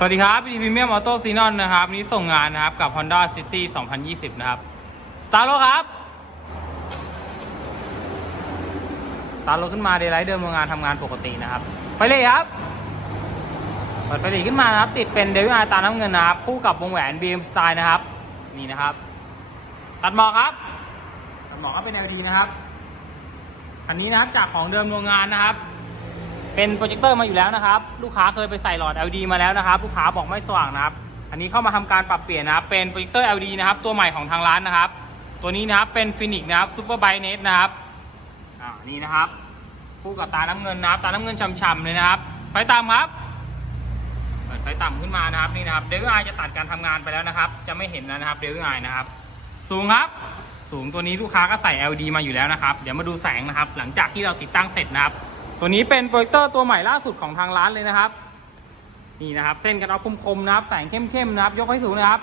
สวัสดีครับพีพีเมียมออโต้ซีนอนนะครับวันนี้ส่งงานนะครับกับ Honda City 2020 นะครับ สตาร์ทรถครับ สตาร์ทรถขึ้นมาเดย์ไลท์เดิมโรงงานทำงานปกตินะครับ ไฟเลยครับ เปิดไฟหลีขึ้นมานะครับ ติดเป็นเดวิอาตาน้ำเงินนะครับ คู่กับวงแหวน BM Style นะครับ นี่นะครับ ตัดหมอกครับ ตัดหมอกก็เป็น LED นะครับ อันนี้นะครับจากของเดิมโรงงานนะครับ เป็นโปรเจคเตอร์มาอยู่แล้วนะครับ ลูกค้าเคยไปใส่หลอด LED มาแล้วนะครับ ลูกค้าบอกไม่สว่างนะครับ อันนี้เข้ามาทำการปรับเปลี่ยนนะครับ เป็นโปรเจคเตอร์ LED นะครับ ตัวใหม่ของทางร้านนะครับ ตัวนี้นะครับเป็นฟินิกนะครับซูเปอร์ไบเนสนะครับ อ่า นี่นะครับ คู่กับตาน้ำเงินนะครับ ตาน้ำเงินช่ำๆเลยนะครับ ไฟต่ำครับเปิดไฟต่ำขึ้นมานะครับนี่นะครับเดวิไอจะตัดการทำงานไปแล้วนะครับ จะไม่เห็นแล้วนะครับเดวิไอนะครับ สูงครับ สูงตัวนี้ลูกค้าก็ใส่ LED มาอยู่แล้วนะครับ เดี๋ยวมาดูแสงนะครับ หลังจากที่เราติดตั้งเสร็จนะครับ ตัวนี้เป็นโปรเจคเตอร์ตัวใหม่ล่าสุดของทางร้านเลยนะครับ นี่นะครับ เส้นกันเอาคมๆนะครับ แสงเข้มๆนะครับ ยกไฟสูงนะครับ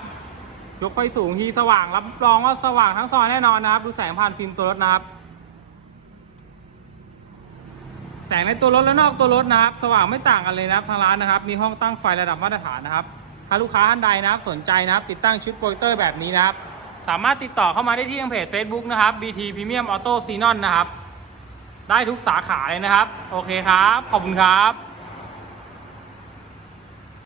ยกไฟสูงทีสว่างรับรองว่าสว่างทั้งซอยแน่นอนนะครับ ดูแสงผ่านฟิล์มตัวรถนะครับ แสงในตัวรถและนอกตัวรถนะครับ สว่างไม่ต่างกันเลยนะครับทางร้านนะครับ มีห้องตั้งไฟระดับมาตรฐานนะครับ ถ้าลูกค้าท่านใดนะครับ สนใจนะครับ ติดตั้งชุดโปรเจคเตอร์แบบนี้นะครับ สามารถติดต่อเข้ามาได้ที่ทางเพจ Facebook นะครับ BT Premium Auto Xenon นะครับ ได้ทุกสาขาเลยนะครับ โอเคครับ ขอบคุณครับ